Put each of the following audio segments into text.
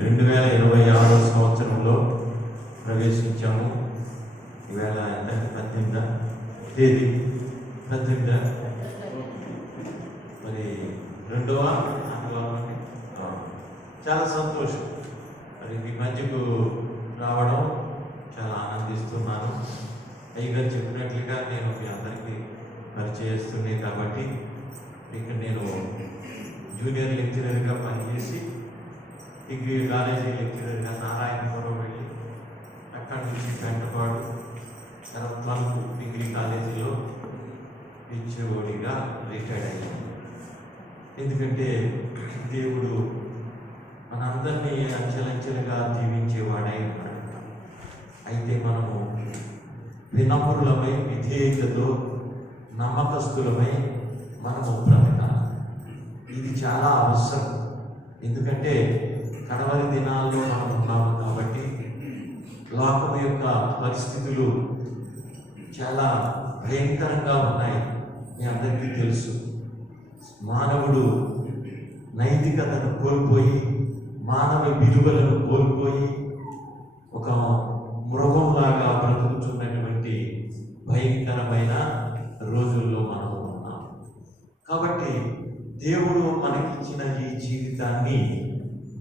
2026 సంవత్సరంలో ప్రవేశించాము. ఈవేళ 18వ తేదీ, 18 మరి 2వ ఆదివారం. చాలా సంతోషం మరి మీ మధ్యకు రావడం చాలా ఆనందిస్తున్నాను. అయ్యగారు చెప్పినట్లుగా నేను మీ అందరికీ పరిచయిస్తున్నాను కాబట్టి ఇక్కడ నేను జూనియర్ లెక్చరర్గా పనిచేసి డిగ్రీ కాలేజీ లెక్చరర్గా నారాయణపురం వెళ్ళి అక్కడి నుంచి పెంటపాడు తర్వాత తలుపు డిగ్రీ కాలేజీలో పిచ్చిఓడిగా రిటైర్డ్ అయ్యాను. ఎందుకంటే దేవుడు మనందరినీ అంచెలంచెలుగా జీవించేవాడై ఉన్నాడు. అయితే మనము వినమ్రులమై విధేయతతో నమ్మకస్తులమై మనము బ్రతకాలి. ఇది చాలా అవసరం. ఎందుకంటే కడవరి దినాల్లో మనం ఉన్నాము కాబట్టి లోకం యొక్క పరిస్థితులు చాలా భయంకరంగా ఉన్నాయి. మీ అందరికీ తెలుసు. మానవుడు నైతికతను కోల్పోయి మానవ విలువలను కోల్పోయి ఒక మృగంలాగా బ్రతుకుతున్నటువంటి భయంకరమైన రోజుల్లో మనం ఉన్నాం. కాబట్టి దేవుడు మనకిచ్చిన ఈ జీవితాన్ని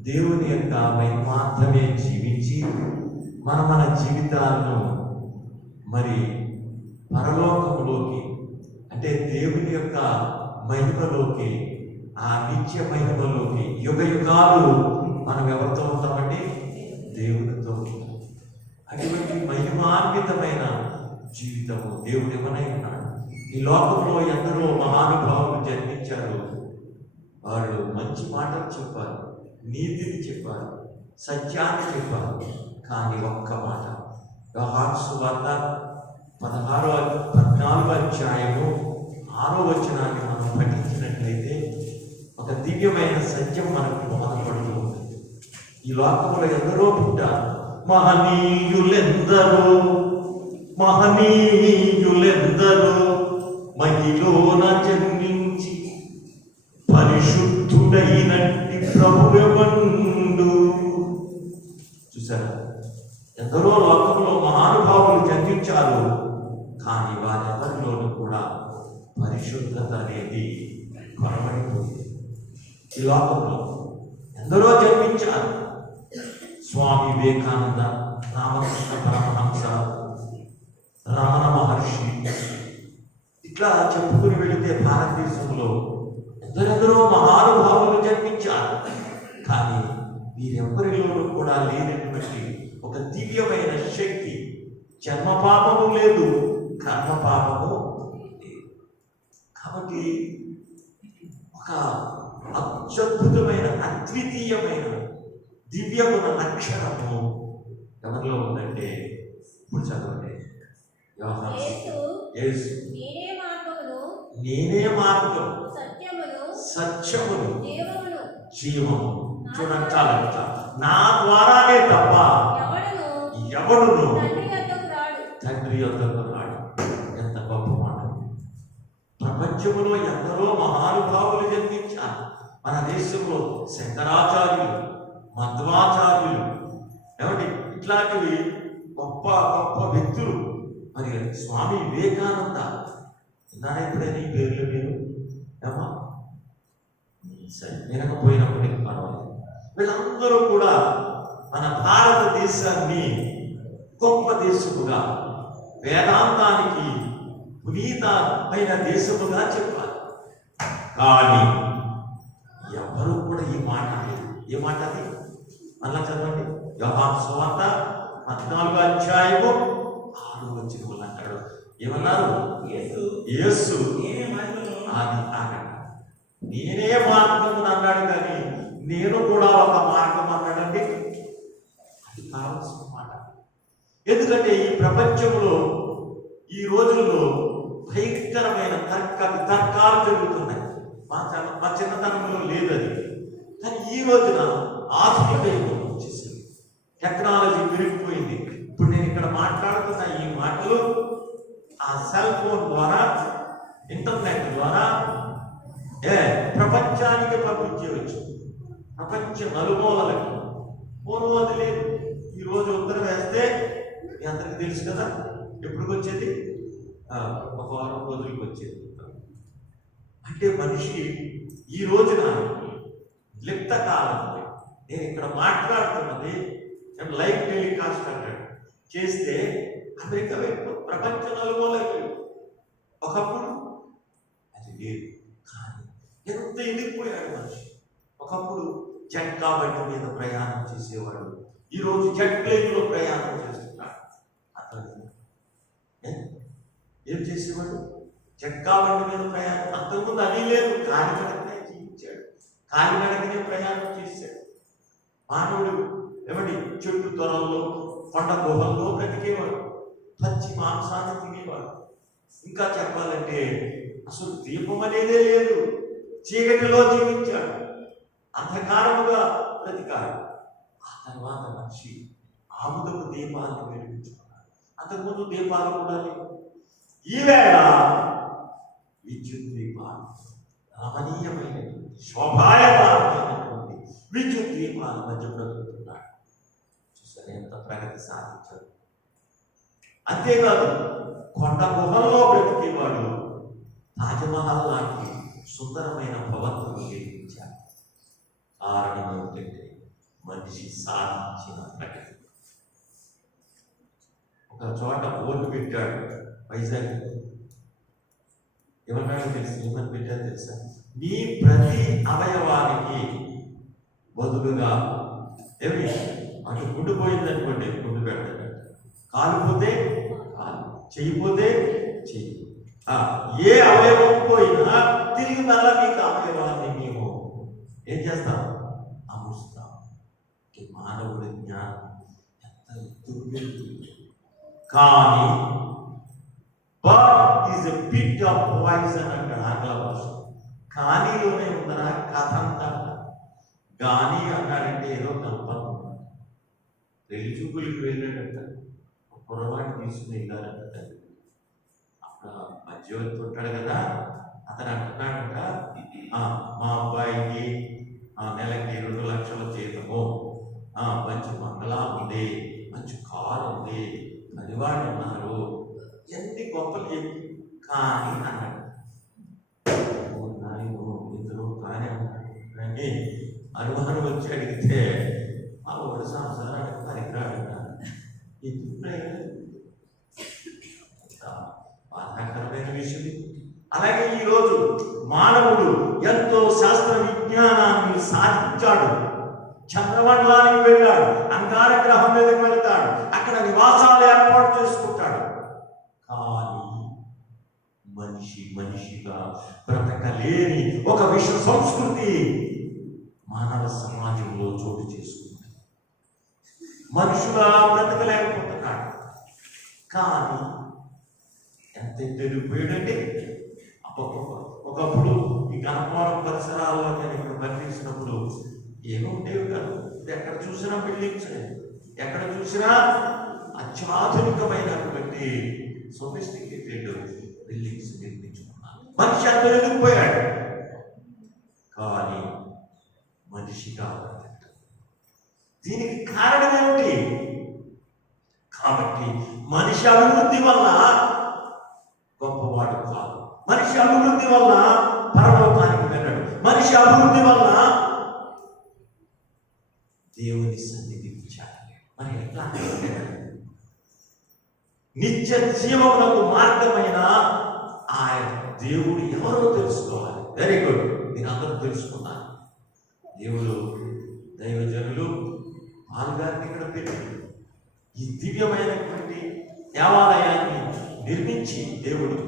దేవుని యొక్క మాత్రమే జీవించి మన జీవితాలను మరి పరలోకంలోకి అంటే దేవుని యొక్క మహిమలోకి, ఆ నిత్య మహిమలోకి యుగ యుగాలు మనం ఎవరితో ఉంటామండి? దేవునితో. అటువంటి మహిమాన్వితమైన జీవితము దేవుడు ఏమనై ఉన్నాడు. ఈ లోకంలో ఎందరో మహానుభావులు జన్మించారు. వాళ్ళు మంచి మాటలు చెప్పారు, నీతిని చెప్పారు, సత్యాన్ని చెప్పారు. కానీ ఒక్క మాట, యోహాను సువార్త 14వ అధ్యాయము 6వ వచనాన్ని మనం పఠించినట్లయితే ఒక దివ్యమైన సత్యం మనకు బోధపడుతూ ఉంది. ఈ లోకంలో ఎందరో పుట్టారు. మహనీయులెందరో మహిలోన జన్మించి పరిశుద్ధుడైనట్టి ప్రభువెవండు. చూసారా, ఎందరో లోకంలో మహానుభావులు జన్మించారు. కానీ వారెవరిలోనూ కూడా పరిశుద్ధత అనేది కొరవడిపోయింది. ఈ లోకంలో ఎందరో జన్మించారు. స్వామి వివేకానంద, రామకృష్ణ పరమహంస, రమణ మహర్షి, ఇట్లా చెప్పుకుని వెళితే భారతదేశంలో ఎందరెందరో మహానుభావులు జన్మించారు. కానీ వీరెవ్వరిలోనూ కూడా లేనటువంటి ఒక దివ్యమైన శక్తి, జన్మపాపము లేదు, కర్మపాపము లేదు. కాబట్టి ఒక అత్యద్భుతమైన అద్వితీయమైన దివ్యమున లక్షణము ఎవరిలో ఉందంటే, ఇప్పుడు చదవండి, నేనే మార్గం సత్యమును జీవము. చూడండి, నా ద్వారానే తప్ప ఎవడును తండ్రి యొద్దకు రాడు. ఎంత గొప్ప మాట! ప్రపంచంలో ఎందరో మహానుభావులు జన్మించారు. మన దేశంలో శంకరాచార్యులు, మధ్వాచార్యులు, ఏమండి ఇట్లాంటివి గొప్ప గొప్ప వ్యక్తులు. మరి స్వామి వివేకానంద, విన్నారా ఎప్పుడైనా ఈ పేర్లు మీరు? ఏమా సరే, వినకపోయినప్పటికీ పర్వాలేదు. వీళ్ళందరూ కూడా మన భారతదేశాన్ని గొప్ప దేశముగా, వేదాంతానికి పునీతమైన దేశముగా చెప్పాలి. కానీ ఎవరు కూడా ఈ మాట లేదు. ఏ మాట అది? మళ్ళా చదవండి, యోహాను సువార్త 14వ అధ్యాయము 6వ వచనంలో అంటాడు. ఏమన్నారు? యేసు నేనే మార్గము అన్నాడు. కానీ నేను కూడా ఒక మార్గం అన్నాడండి. అది కావాల్సిన మాట. ఎందుకంటే ఈ ప్రపంచంలో ఈ రోజుల్లో భయంకరమైన తర్కాలు జరుగుతున్నాయి. మా చిన్నతనంలో లేదు అది. కానీ ఈ రోజున ఆధునిక యుగం వచ్చేసింది, టెక్నాలజీ పెరిగిపోయింది. ఇప్పుడు నేను ఇక్కడ మాట్లాడుతున్న ఈ మాటలు ఆ సెల్ ఫోన్ ద్వారా, ఇంటర్నెట్ ద్వారా ప్రపంచానికి పంపించేవచ్చు. ప్రపంచ నలుమూలలకు పూర్వం అది లేదు. ఈరోజు ఉత్తరం వేస్తే మీ అందరికి తెలుసు కదా, ఎప్పటికి వచ్చేది? ఒక వారం రోజులకి వచ్చేది. అంటే మనిషి ఈ రోజున లిప్త కాలం, నేను ఇక్కడ మాట్లాడుతున్నది లైవ్ టెలికాస్ట్ అంటాడు చేస్తే అమెరికా వైపు ప్రపంచ నలుమూలకి ఒకప్పుడు అది లేదు. కానీ ఎంత ఎదిగిపోయాడు మనిషి. ఒకప్పుడు జట్కా బండి మీద ప్రయాణం చేసేవాడు, ఈరోజు జెట్ ప్లేన్లో ప్రయాణం చేస్తున్నాడు. అతను ఏం చేసేవాడు? జట్కా బండి మీద ప్రయాణం. అంతకుముందు అది లేదు, కాలినడకనే జీవించాడు, కాలినడకనే ప్రయాణం చేశాడు. మానవుడు ఏమండి చెట్టు తొరల్లో కొండ గుహల్లో బ్రతికేవాడు, పచ్చి మాంసాన్ని తినేవాడు. ఇంకా చెప్పాలంటే అసలు దీపం అనేదే లేదు, చీకటిలో జీవించాడు, అంధకారముగా బ్రతికాడు. ఆ తర్వాత మనిషి ఆముదపు దీపాలను వెలిగించుకున్నాడు. అంతకుముందు దీపాలు కూడా లేవు. ఈవేళ విద్యుత్ దీపాలు, రమణీయమైనటువంటి శోభాయమానమైనటువంటి విద్యుత్ దీపాల మధ్య బ్రతుకుతున్నాడు. చూసారు ఎంత ప్రగతి సాధించాడు. అంతేకాదు కొండ గుహల్లో బ్రతికేవాడు తాజ్మహల్ లాంటి సుందరమైన భవంతులు నిర్మించాడు. కారణం ఏమిటంటే మనిషి సాధించిన ప్రగతి. ఒక చోట బోర్డు పెట్టాడు వైజాగ్, ఏమన్నాడో తెలుసు? ఏమని పెట్టాడు తెలుసా? నీ ప్రతి అవయవానికి బదులుగా ఏమి అటు గుండు పోయిందనుకోండి, గుండు పెడతాడు, కాలిపోతే కాలు, చెయ్యిపోతే చెయ్యి, ఏ అవయవం పోయినా తిరిగి మళ్ళా మీకు అవయవాన్ని మేము ఏం చేస్తాం? అమృస్తాం. మానవుడి జ్ఞానం ఎంత దుర్వెళ్తుంది. కానీ but is a bit of poison అంటాడు ఆంగ్ల భాష. కానీలోనే ఉందరా కథ అంతా. గాని అన్నాడంటే ఏదో కల్పన. పెళ్లి చూపులకి వెళ్ళాడంట, పొరపాటు తీసుకుని వెళ్ళారంట. అక్కడ మధ్యవర్తి ఉంటాడు కదా, అతను అంటున్నాడంట, మా అబ్బాయికి నెలకి 2 లక్షల జీతము, మంచి బంగళా ఉంది, మంచి కారు ఉంది, పనివాడు ఉన్నారు, ఎన్ని గొప్పలు చెప్పి కానీ అన్నాడు. ఇందులో కానీ అన్నాడు. కానీ అనుమానం వచ్చి అడిగితే ఆ 1 సంవత్సరానికి పనికిరాడు. ఎందుకు బాధాకరమైన విషయం. అలాగే ఈరోజు మానవుడు ఎంతో శాస్త్ర విజ్ఞానాన్ని సాధించాడు, చంద్రమండలానికి వెళ్ళాడు, అంగార గ్రహం మీదకి వెళ్తాడు, అక్కడ నివాసాలు ఏర్పాటు చేసుకుంటాడు. కానీ మనిషిగా బ్రతకలేని ఒక విశ్వ సంస్కృతి మానవ సమాజంలో చోటు చేసుకుంది. మనుషులా బ్రతకలేకపోతున్నాడు. కానీ ఎంత తెలిపోయాడంటే, ఒకప్పుడు ఈ గణపురం పరిసరాల్లో నేను ఇక్కడ పనిచేసినప్పుడు ఏమో ఉండేవి కాదు. ఎక్కడ చూసినా బిల్డింగ్స్, ఎక్కడ చూసినా అత్యాధునికమైనటువంటి సొఫిస్టికేటెడ్ బిల్డింగ్స్ నిర్మించుకున్నాను. మనిషి అంత ఎదిగిపోయాడు. కానీ మనిషిగా దీనికి కారణం ఏమిటి? కాబట్టి మనిషి అభివృద్ధి వల్ల గొప్పవాడు కాదు, మనిషి అభివృద్ధి వల్ల పరలోకానికి వెళ్ళాడు, మనిషి అభివృద్ధి వల్ల దేవుని సన్నిధికి చేరాలి. మరి ఎట్లా? నిత్య జీవమునకు మార్గమైన ఆయన దేవుడు ఎవరో తెలుసుకోవాలి. వెరీ గుడ్, మీరు అందరూ తెలుసుకున్నారు. దేవుడు దైవజనులు పాల్గారిని ఇక్కడ పెట్టి ఈ దివ్యమైనటువంటి దేవాలయాన్ని నిర్మించి దేవుడు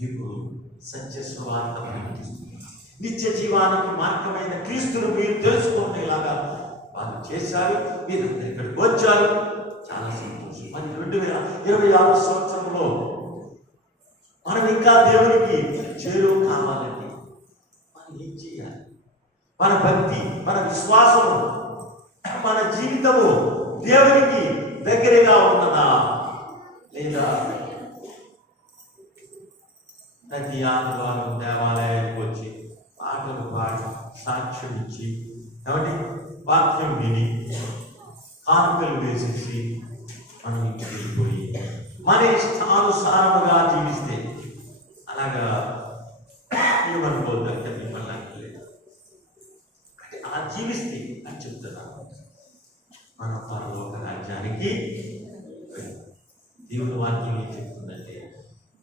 మీకు సత్య సువార్త ప్రకటిస్తున్నారు. నిత్య జీవానికి మార్గమైన క్రీస్తును మీరు తెలుసుకునేలాగా వాళ్ళు చేశారు. మీరు ఇక్కడికి వచ్చారు, చాలా సంతోషం. మరి 2026 సంవత్సరంలో మనం ఇంకా దేవునికి చేరువ కావాలండి. మనం ఏం చేయాలి? మన భక్తి, మన విశ్వాసము, మన జీవితము దేవునికి దగ్గరగా ఉన్నదా లేదా? ప్రతి ఆదివారం దేవాలయానికి వచ్చి పాటలు పాడి సాక్ష్యం ఇచ్చి ఏమండి వాక్యం విని కానుకలు వేసేసి మనం ఇంటికి వెళ్ళిపోయి మన ఇష్టానుసారముగా జీవిస్తే అలాగా ఏమనుకోవద్దంటే మిమ్మల్ని లేదు అంటే అలా జీవిస్తే అని చెప్తున్నాను మన పరలోక రాజ్యానికి. దేవుని వాక్యం ఏం చెప్తుందంటే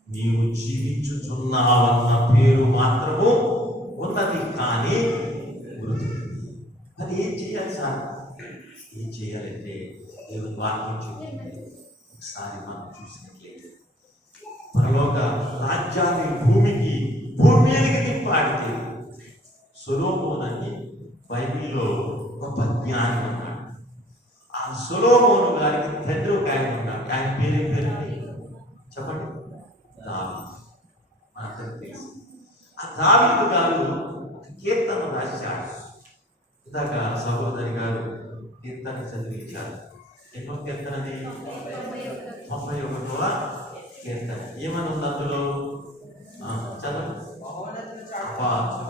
నీవు జీవించుచున్నావన్న పేరు మాత్రము ఉన్నది కానీ మృతి. అది ఏం చేయాలి సార్? ఏం చేయాలంటే దేవుని వాక్యం చెప్తుంది. ఒకసారి మనం చూసినట్లయితే పరలోక రాజ్యాన్ని భూమి మీదకి తిప్పాడితే సొలొమోనని బైబిల్లో గొప్ప జ్ఞాని ఉన్నాడు. ఆ సొలొమోను గారికి తండ్రి ఒక ఆయన ఉన్నాడు. ఆయన పేరు చెప్పండి, దావీదు. మనందరికీ తెలుసు. ఆ దావీదు గారు ఒక కీర్తన రాశాడు. ఇందాక సహోదరి గారు కీర్తన చదివించారు. ఎన్నో కీర్తనని? 31వ కీర్తన. ఏమని ఉంది అందులో? చదువు.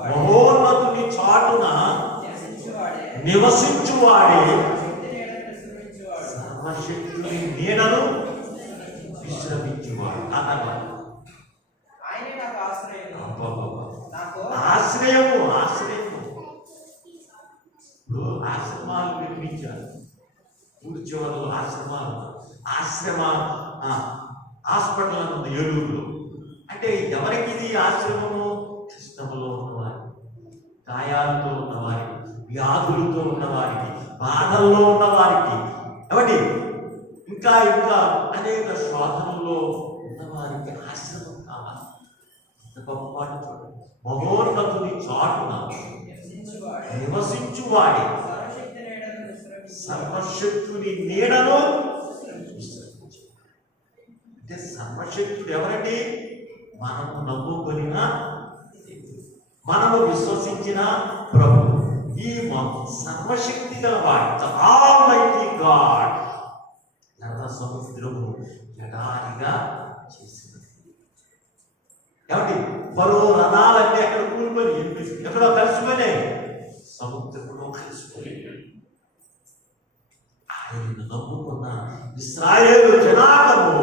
మహోన్నతుని చాటున నివసించువాడే సర్వశక్తుని నీడను విశ్రమించువాడు. ఆశ్రయము ఇప్పుడు ఆశ్రమాలు నిర్మించారు. ఊరి చివరిలో ఆశ్రమ హాస్పిటల్ ఉంది ఏలూరులో. అంటే ఎవరికి ఇది ఆశ్రమము? కష్టంలో ఉన్నవారికి, గాయాలతో ఉన్నవారికి, వ్యాధులతో ఉన్నవారికి, బాధల్లో ఉన్నవారికి, ఏమండి ఇంకా అనేక శోధనల్లో ఉన్నవారికి ఆశ్రమం కావాలి. గొప్ప చూడండి, మహోన్నతుని చాటున నివసించువాడే సర్వశక్తుని నీడను. అంటే సర్వశక్తుడు ఎవరండి? మనము నమ్ముకొనిన, మనము విశ్వసించిన ప్రభు. ఈ సర్వశక్తి గల వాడు, ఆల్మైటీ గాడ్, ఎర్ర సముద్రము ఎడారిగా చేసినది. ఏమండి ఫరో రథాలన్నీ అక్కడ కూలిపోయి ఎక్కడో కలిసిపోయినాయి, సముద్రంలో కలిసిపోయాడు. ఆయనను నమ్ముకున్న ఇశ్రాయేలు జనాంగము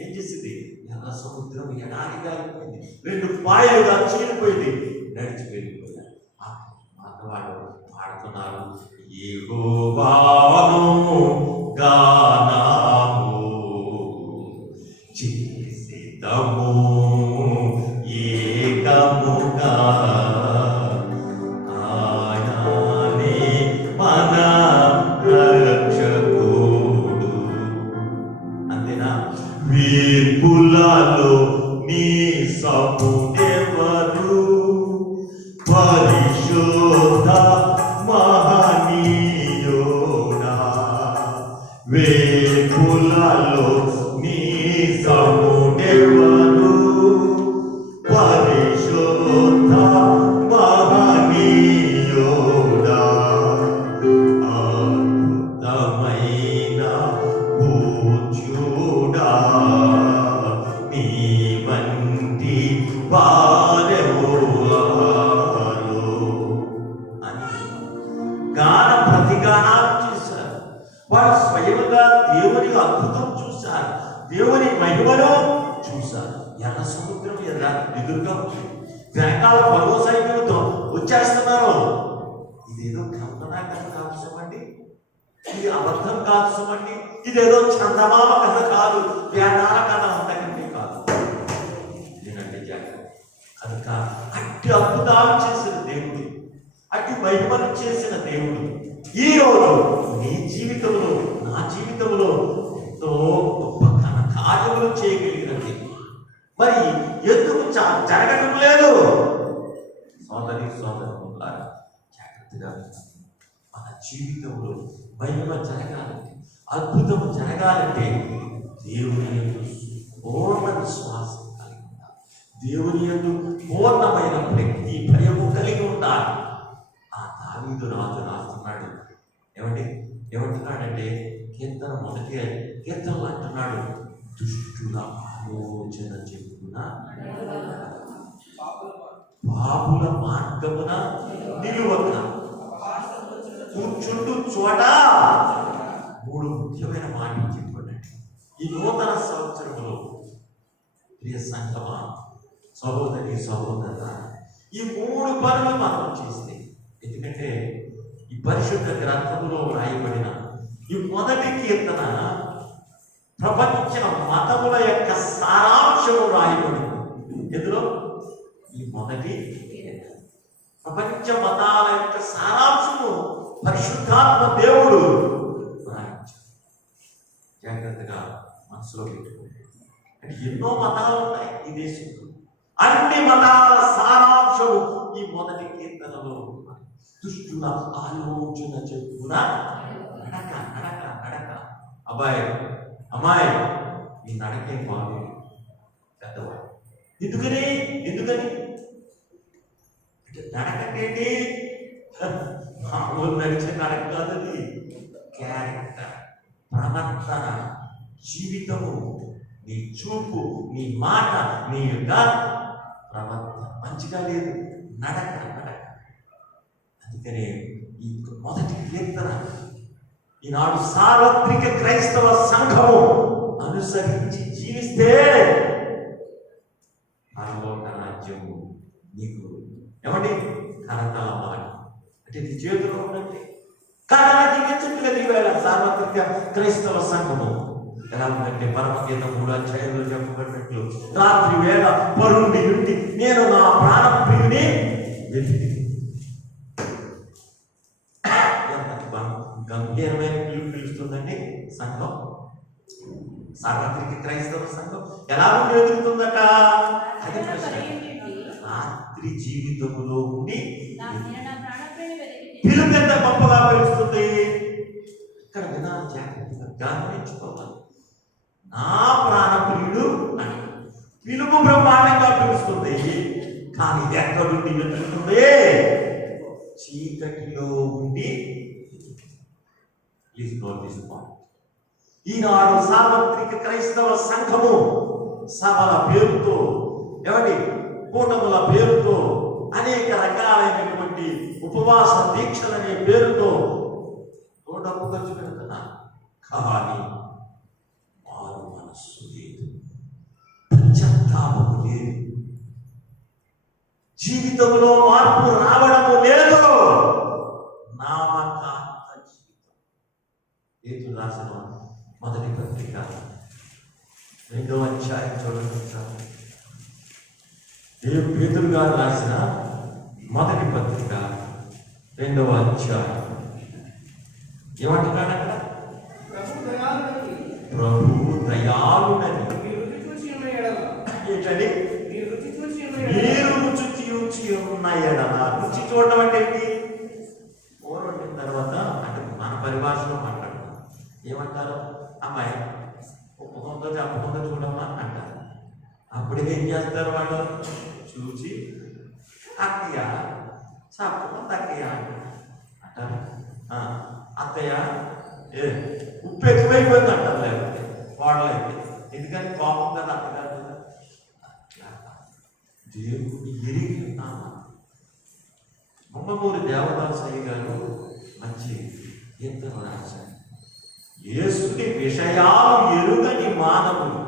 ఏం చేసింది? ఎర్ర సముద్రం ఎడారిగా అయిపోయింది, 2 పాయలుగా చీలిపోయింది, నడిచి వెళ్ళిపోయారు. మానవాడు పాడుతున్నారు, యెహోవాను గానము చేసేదము ఏకముగా, ఆయనే మన రక్షకుడు. అంతేనా? వీర్పులలో నీ సముడెవరు? పరిశుద్ధ మహనీయుడా. వీర్పులలో నీ సముడెవరు? పరిశుద్ధ మహనీయుడా. అద్భుతమైన పూజ్యుడా, నీ వంటి వారెవరు అని గాన ప్రతిగానాలు చేశారు. వారు స్వయంగా దేవుని అద్భుతం చూశారు, దేవుని మహిమను చూశారు. ఎర్ర సముద్రం ఎదురుగా వెనకాల ఫరో సైన్యంతో వచ్చేస్తున్నారు. ఇదేదో కల్పనా కథ కాదు సుమండి, ఇది అబద్ధం కాదు సుమండి, ఇదేదో చందమామ కథ కాదు, వేదాల కథ అంతకంటే కాదు. నేనంటే జాగ్రత్త. కనుక అట్టి అద్భుతాలు చేసిన దేవుడు, అట్టి మహిమను చేసిన దేవుడు ఈ రోజు నీ జీవితంలో, నా జీవితంలో ఎంతో గొప్ప కార్యములు చేయగలిగినది. మరి ఎందుకు జరగడం లేదు? సోదరులారా జాగ్రత్తగా మన జీవితంలో మహిమ జరగాలంటే, అద్భుతం జరగాలంటే దేవుని యందు పూర్ణ విశ్వాసం కలిగి ఉండాలి. దేవుని యందు పూర్ణమైన భక్తి భయము కలిగి ఉండాలి. ఆ దావీదు రాజు రాస్తున్నాడు. ఏమంటున్నాడంటే కీర్తన 1వ కీర్తనలు అంటున్నాడు, దుష్టుల ఆలోచన చెప్పున పాపుల మార్గమున నిలువక కూర్చుంటూ చోట 3 ముఖ్యమైన మాటలు చెప్పండి. ఈ నూతన సంవత్సరంలో ప్రియ సంగమా, సహోదరి సహోదరుల, ఈ 3 పనులు మనం చేస్తే, ఎందుకంటే ఈ పరిశుద్ధ గ్రంథంలో రాయబడిన ఈ మొదటి కీర్తన ప్రపంచ మతముల యొక్క సారాంశము రాయబడింది. ఎందులో? ఈ మొదటి ప్రపంచ మతాల యొక్క సారాంశము పరిశుద్ధాత్మ దేవుడు రాయించాడు. జాగ్రత్తగా మనసులో పెట్టుకోండి. అంటే ఎన్నో మతాలు ఉన్నాయి ఈ దేశంలో. అన్ని మతాల సారాంశము ఈ మొదటి కీర్తనలో. దుష్టుల ఆలోచన చెప్పున నడక నడక నడక. అబ్బాయి అమ్మాయి, ఈ నడకే బాగు పెద్దవాడు. ఎందుకని నడకండి, మామూలు నడిచే నడక కాదది. క్యారెక్టర్, ప్రవర్తన, జీవితము, నీ చూపు, నీ మాట, నీ యొక్క ప్రవర్తన మంచిగా లేదు. నడక నడక. అందుకనే ఈ మొదటి కీర్తన ఈనాడు సార్వత్రిక క్రైస్తవ సంఘము అనుసరించి జీవిస్తే పరలోక రాజ్యము నీకు ఏమండి కరతలమాలి. అంటే నీ చేతిలో ఉండండి. కానీ జీవించట్లేదు ఈవేళ సార్వత్రిక క్రైస్తవ సంఘము. ఎలా ఉందంటే పరమగీత 3 అధ్యాయంలో చెప్పబడినట్లు, రాత్రి వేళ పరుండి ఉండి నేను నా ప్రాణ ప్రియుని వెతికి. గంభీరమైన పిలుస్తుందండి సంఘం. సార్వత్రిక క్రైస్తవ సంఘం ఎలా ఉండి వెతుకుతుందట? అది ప్రశ్న. రాత్రి జీవితంలో ఉండి పిలుపు ఎంత గొప్పగా పిలుస్తుంది. ఇక్కడ వినాలి, జాగ్రత్తగా గమనించుకోవాలి. నా ప్రాణప్రియుడు అని పిలుపు బ్రహ్మాండంగా పిలుస్తుంది. కానీ ఇది ఎక్కడుండి వెతుకుతుంది? చీకటిలో ఉండి. ఈనాడు సార్వత్రిక క్రైస్తవ సంఘము సభల పేరుతో, ఏమండి కూటముల పేరుతో, అనేక రకాలైనటువంటి ఉపవాస దీక్షలనే పేరుతో డబ్బు ఖర్చు పెడుతున్నా. కానీ మారు మనస్సు లేదు, పశ్చాత్తాపము లేదు, జీవితంలో మార్పు రావడము లేదు. నామకాంత జీవితం. పేతురు రాసిన మొదటి పత్రిక 2వ అధ్యాయం చూడండి. పేతురు గారు రాసిన మొదటి పత్రిక 2వ అధ్యాయం ఏమంటున్నాడు అక్కడ? ప్రభు దయాళుడని ఏంటండి? మీరు రుచి చూచి ఉన్న ఎడల. రుచి చూడటం అంటే ఏంటి? కూర వండిన తర్వాత, అంటే మన పరిభాషలో మాట్లాడతాం. ఏమంటారు? అమ్మాయి ఒప్పుకుందో చెప్పకుందో చూడమ్మా అంటారు. అప్పుడు ఏం చేస్తారు వాళ్ళు? చూసి అక్కయ్య చెప్పకుండా తక్కయ్య అంటారు. అత్తయ్య ఉప్పు ఎక్కువైపోయింది అంటారు. లేకపోతే వాడలేదు. ఎందుకని కోపం కదా అత్తగారు కదా. దేవుడు ఎరిగి ఉన్నామా? మొమ్మమూరి దేవదాసయ్య గారు మంచి కీర్తన రాశారు. యేసుని విషయాలు ఎరుగని మానవులు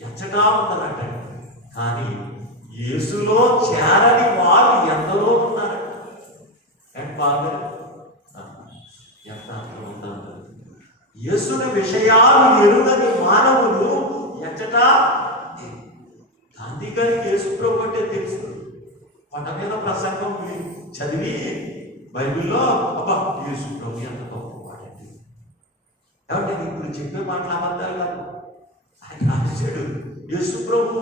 ఎచ్చటా ఉన్నారట. కానీ యేసులో చేరని వారు ఎందరో ఉన్నారట. ఎంత బాగా ఎంత ఉంటారు. యేసుని విషయాలు ఎరుగని మానవులు ఎచ్చటా. గాంధీ గారికి యేసు ప్రభు అంటే తెలుసు. కొండ మీద ప్రసంగం చదివి బైబిల్లో అబ్బా యేసు ప్రభు ఎంత గొప్పవాడండి. కాబట్టి ఇప్పుడు చెప్పే మాటలు అబద్ధాలు కాదు. ఆయన రాశాడు, యేసు ప్రభు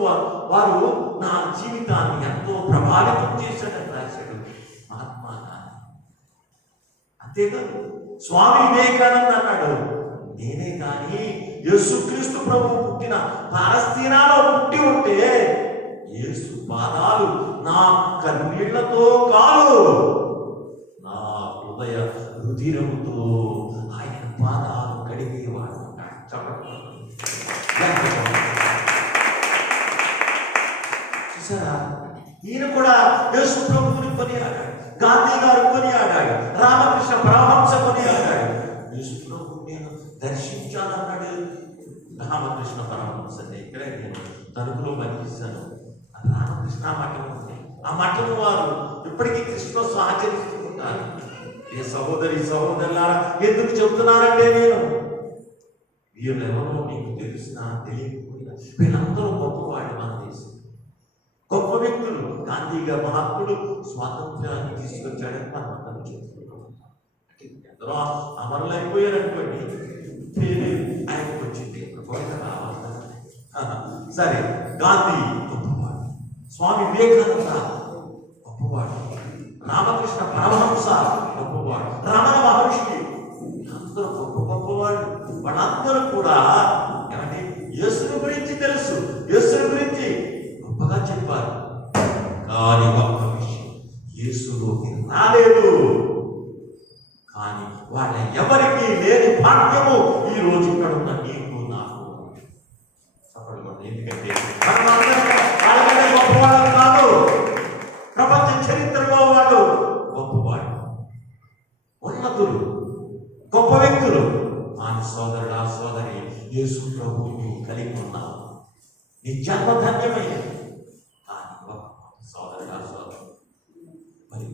వారు నా జీవితాన్ని ఎంతో ప్రభావితం చేశాడని రాశాడు మహాత్మా గాంధీ. అంతేకాదు స్వామి వివేకానంద అన్నాడు, నేనే కానీ యేసుక్రీస్తు ప్రభు పుట్టిన పాలస్తీనాలో పుట్టి ఉంటే యేసు పాదాలు నా కన్నీళ్లతో కాదు, నా హృదయ రుధిరముతో ఆయన పాదాలు కడిగేవాడు. చూసారా? ఈయన కూడా యేసు ప్రభువుని కొనియాడాడు, గాంధీ గారు కొనియాడాడు, రామ యేసు ప్రభువు నేను దర్శించానన్నాడు రామకృష్ణ పరమహంస. ఇక్కడే నేను తణుకులో పనిచేశాను. రామకృష్ణ మఠం ఉంది. ఆ మఠం వారు ఇప్పటికీ క్రిస్మస్ ఆచరిస్తూ ఉంటారు. ఏ సహోదరులారా, ఎందుకు చెబుతున్నానంటే నేను వీళ్ళెవరో మీకు తెలిసినా తెలియకపోయినా వీళ్ళందరూ గొప్పవాళ్ళు. మన దేశం గొప్ప వ్యక్తులు. గాంధీ గారు మహాత్ముడు స్వాతంత్ర్యాన్ని తీసుకొచ్చాడని మనం అందరం చెప్తున్నాం. ఎందరో అమరులు అయిపోయారనుకోండి, పేరు ఆయనకు వచ్చింది. సరే, గాంధీ గొప్పవాడు, స్వామి వివేకానంద గొప్పవాడు, రామకృష్ణ పరమహంస గొప్పవాడు, రమణ మహర్షి, అందరూ గొప్పవాళ్ళు. వాళ్ళందరూ కూడా ఏమంటే యేసుని గురించి తెలుసు, యేసుని గురించి గొప్పగా చెప్పారు. కానీ ఒక్క విషయం, యేసులోకి రాలేదు. కానీ వాళ్ళ ఎవరికి లేని భాగ్యము ఈ రోజు ఇక్కడ ఉన్న నీకు నాకు. ఎందుకంటే వాళ్ళకంటే గొప్పవాళ్ళు కాదు, ప్రపంచ చరిత్రలో వాళ్ళు గొప్పవాళ్ళు, ఉన్నతులు, గొప్ప వ్యక్తులు. ఆమె సోదరుడా సోదరి, యేసు ప్రభువుని కలిగి ఉన్నావు. నీ జన్మ ధన్యమైనది. కానీ ఒక సోదరుడా సోదరు, మరి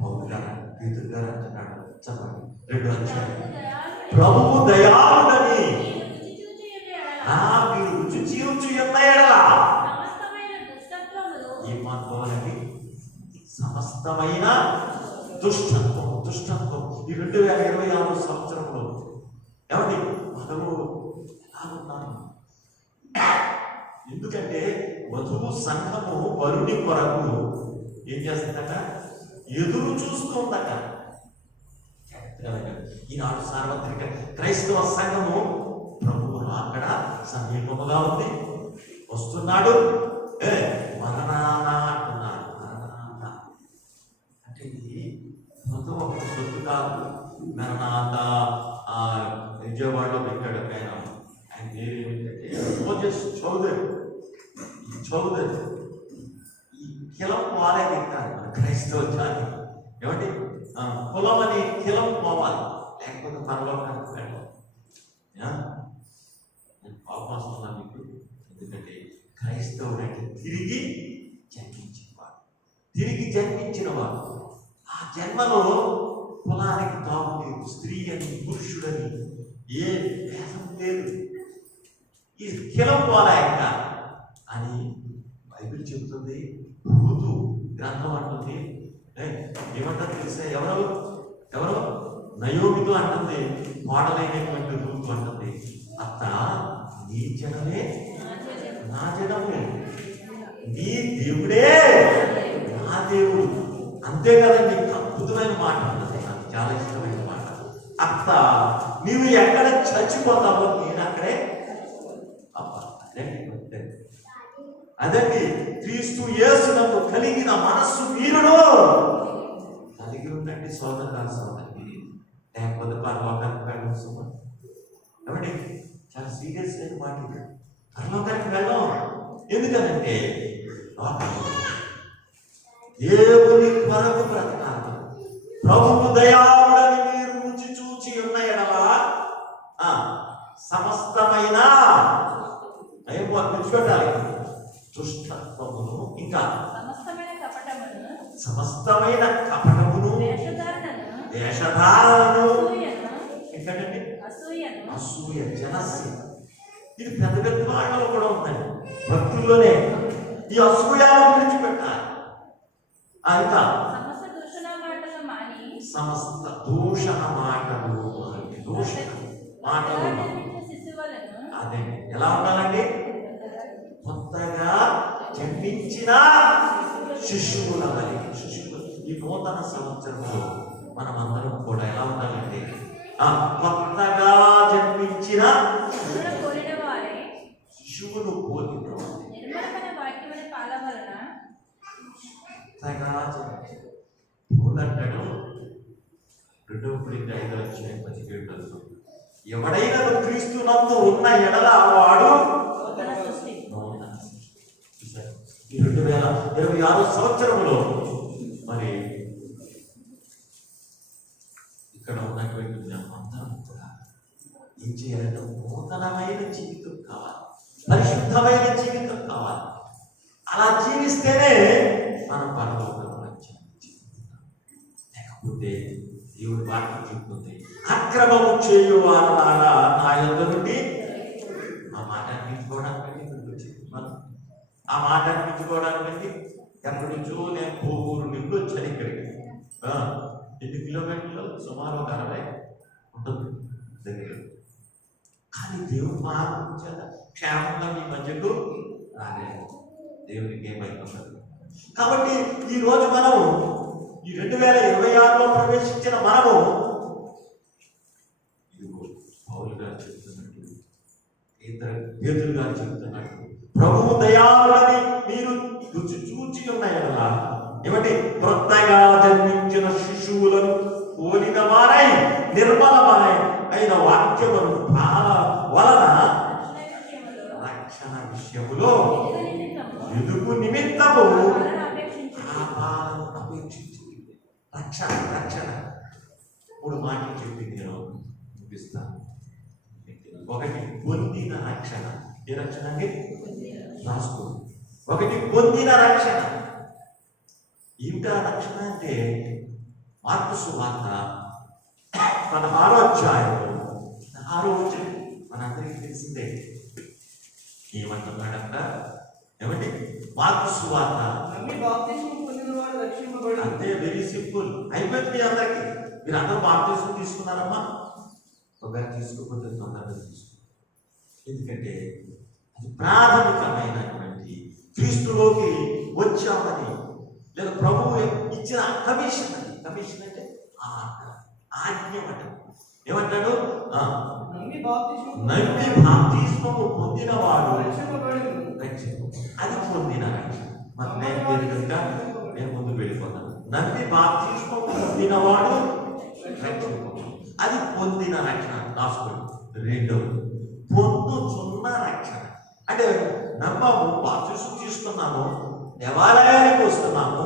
పౌలు గారు పేతురు గారు అంటున్నాడు, చెప్పండి 2 అధ్యాయం. ప్రభువు దయాళుడని మీరు రుచి చూచి ఉన్న ఎడల ఈ మాత్రమేనండి సమస్తమైన దుష్టత్వం ఈ 2026 సంవత్సరంలో ఏమండి మనము ఎలా ఉన్నాము? ఎందుకంటే వధువు సంఘము వరుని కొరకు ఏం చేస్తుందట? ఎదురు చూస్తుందట. ఈనాడు సార్వత్రిక క్రైస్తవ సంఘము ప్రభువు అక్కడ సమీపముగా ఉంది, వస్తున్నాడు, మరణాన అంటున్నాడు. మరణాన అంటే ఇది మొత్తం ఒక సొత్తు కాదు. మరణాత విజయవాడలో పెట్టాడు ఆయన. ఆయన పేరు ఏమిటంటే మోజెస్ చౌదరి. ఈ కిలం వారే తింటారు మన క్రైస్తవ జాతి. ఏమంటే కులం అని కిలం పోవాలి, లేకపోతే పరలోకానికి వెళ్ళాలి. నేను పాపం వస్తున్నాను మీకు. ఎందుకంటే క్రైస్తవుడు అంటే తిరిగి జన్మించినవాడు. ఆ జన్మలో కులానికి తాము లేదు, స్త్రీ అని పురుషుడని ఏ భేదం లేదు. ఈ కిలం పోలాయక అని బైబిల్ చెబుతుంది. రూతు గ్రంథం అంటుంది. ఏమంటారు తెలిసే? ఎవరు నయోమితో అంటుంది, మోడలైనటువంటి రూతు అంటుంది, అత్త నీ జనమే నా జనమే, నీ దేవుడే నా దేవుడు. అంతే కదండి. అద్భుతమైన మాట అన్నది, నాకు చాలా ఇష్టమైన మాట. అత్త నీవు ఎక్కడ చచ్చిపోతావో నేను అక్కడే. అదండి క్రీస్తు యేసునందు కలిగిన మనస్సు వీరుడు కలిగి ఉండండి సోదరుడు సోదరి. లేకపోతే పరలోకానికి వెళ్ళడం ఏమండి చాలా సీరియస్ అయిన మాట. పరలోకానికి వెళ్ళాం. ఎందుకనంటే దేవుని కొరకు బ్రతకాలి. ప్రభువు దయాళుడని మీరు రుచి చూచి ఉన్న ఎడల సమస్తమైన విడిచిపెట్టాలి దుష్టత్వమును, ఇంకా సమస్తమైన కపటమును, వేషధారణను, ఎందుకంటే అసూయ, జలస్య. ఇది పెద్ద పెద్ద మాటలు కూడా ఉందండి భక్తుల్లోనే. ఈ అసూయాలను విడిచిపెట్టాలి. ఇంకా సమస్త దూషణ మాటలు, అదే ఎలా ఉండాలండి? కొత్తగా జన్మించిన శిశువుల వలె. ఈ నూతన సంవత్సరంలో మనమందరం కూడా ఎలా ఉండాలంటే కొత్తగా జన్మించిన శిశువును పోలిన అంటాడు 2 Corinthians 5:17. ఎవడైనా క్రీస్తు నందు ఉన్న ఎడల వాడు ఈ 2026 సంవత్సరంలో మరి ఇక్కడ ఉన్నటువంటి మేమందరం కూడా ఏం చేయాలంటే నూతనమైన జీవితం కావాలి, పరిశుద్ధమైన జీవితం కావాలి. అలా జీవిస్తేనే మనం పరలోకంలో జీవిస్తాం. లేకపోతే దేవుడి వాక్యం చెప్తుంది, అక్రమము చేయువారులారా నా యొద్ద నుండి. ఆ మాట అనిపించుకోవడానికి ఇక్కడికి వచ్చింది మనం. ఆ మాట అనిపించుకోవడానికి ఎక్కడి నుంచో నేను పోగూరు నుండి వచ్చాను ఇక్కడికి. ఎన్ని కిలోమీటర్లు? సుమారు ఒక 60 ఉంటుంది దగ్గర. కానీ దేవుడు మార్చారు, క్షేమంగా మీ మధ్యకు రాలేదు. దేవునికి ఏమైపోతుంది. కాబట్టి ఈరోజు మనం ఈ 2026లో ప్రవేశించిన మనము ఇదిగో పౌలు గారు చెప్తున్నట్టు, పేతురు గారు చెప్తున్నట్టు, ప్రభువు దయాళులని మీరు రుచి చూచి ఉన్నాయి కదా. ఏమంటే క్రొత్తగా జన్మించిన శిశువులను పోలిన వారై నిర్మలమై అయిన వాక్యమును వలన రక్షణ విషయములో ఎదుగు నిమిత్తము అపేక్షించింది. రక్షణ రక్షణ 3 మాటలు చెప్పి నేను చూపిస్తాను. ఒకటి పొందిన రక్షణ. ఏ రక్షణ అండి? రాసుకో. ఒకటి పొందిన రక్షణ. ఇంకా రక్షణ అంటే మార్కు సువార్త 16వ అధ్యాయము 6వ వచనం మనందరికీ తెలిసిందే. ఏమంటున్నాడంట? ఏమండి? మార్కు సువార్త అంతే, వెరీ సింపుల్. అయిపోయింది మీ అందరికీ. మీరు అందరూ బాప్తిసం తీసుకున్నారమ్మా? ఒకవేళ తీసుకోకపోతే తొందరగా తీసుకో. ఎందుకంటే అది ప్రాథమికమైనటువంటి క్రీస్తులోకి వచ్చామని, లేదా ప్రభువు ఇచ్చిన కమిషన్. అది కమిషన్ అంటే ఆజ్ఞమట. ఏమంటాడు? నమ్మి బాప్తిస్మము పొందిన వాడు అది పొందిన రక్షణ. మరి నేను ముందుకు వెళ్ళిపోతాను. నమ్మి బాప్తిస్మము పొందిన వాడు అది పొందిన రక్షణ. రాసుకోండి. రెండవది పొందుచున్న రక్షణ. అంటే నమ్మము, బాప్తిస్మం తీసుకున్నాము, దేవాలయానికి వస్తున్నాము,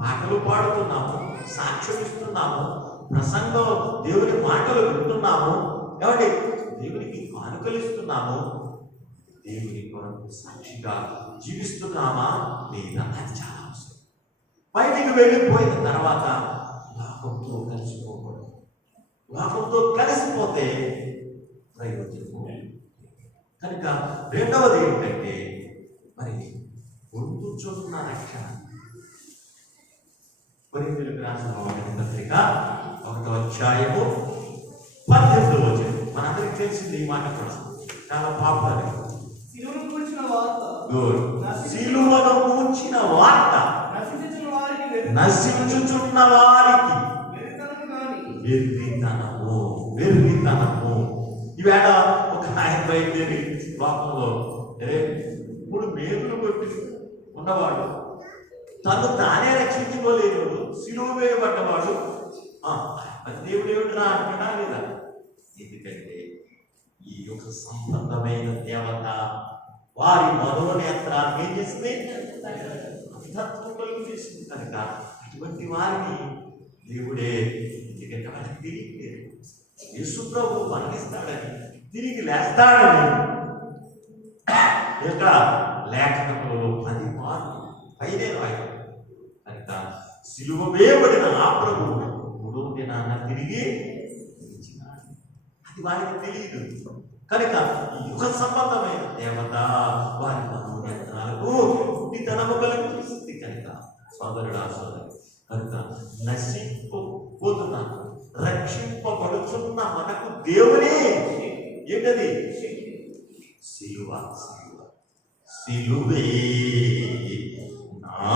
పాటలు పాడుతున్నాము, సాక్ష్యం ఇస్తున్నాము, ప్రసంగం దేవుని మాటలు వింటున్నాము, ఏమంటే దేవునికి కానుకలిస్తున్నాము, దేవుని కొరకు సాక్షిగా జీవిస్తున్నామా లేదా అది చాలా అవసరం. బయటికి వెళ్ళిపోయిన తర్వాత లోకంతో కలిసిపోకూడదు. లోకంతో కలిసిపోతే ప్రయోజనం. కనుక రెండవది ఏంటంటే మరి పొందుచున్న రక్షణ. కొరింథీయులకు రాసిన పత్రిక 1వ అధ్యాయము 18వ వచనం. మనందరికి తెలిసింది ఈ మాట కూడా, చాలా పాపులర్. సిలువను కూర్చిన వార్త నశించుచున్న వారికి వెర్రితనము. ఈవేళ ఒక ఆయన బయలుదేరి లోకంలో 3 మేకులు కొట్టి ఉన్నవాడు, తను తానే రక్షించుకోలేనివాడు, సిలువ వేయబడ్డవాడు, దేవుడు ఏమిటిరా అంటున్నా లేదా? ఎందుకంటే ఈ యొక్క సంబంధమైన దేవత వారి మనోనేత్రాన్ని ఏం చేసింది? అంధత్వం కలుగు చేసింది. కనుక అటువంటి వారిని దేవుడే, ఎందుకంటే వాళ్ళకి తిరిగి యేసు ప్రభు మరణిస్తాడని, తిరిగి లేస్తాడని యొక్క లేఖనములలో 10 మార్లు పైనే రాయడం. కనుక సిలువ వేయబడిన ఆ ప్రభువు 3వ దినాన తిరిగి ఇచ్చినాడు. అది వారికి తెలియదు. కనుక ఈ యుగ సంబంధమైన దేవత వారి మనోనేత్రాలకు గుడ్డితనము కలుగు చేసింది. కనుక సోదరుడా సోదరు, కనుక నశింపబోతున్న రక్షింపబడుచున్న మనకు దేవుడే ఏంటది? సిలువ. సిలువే నా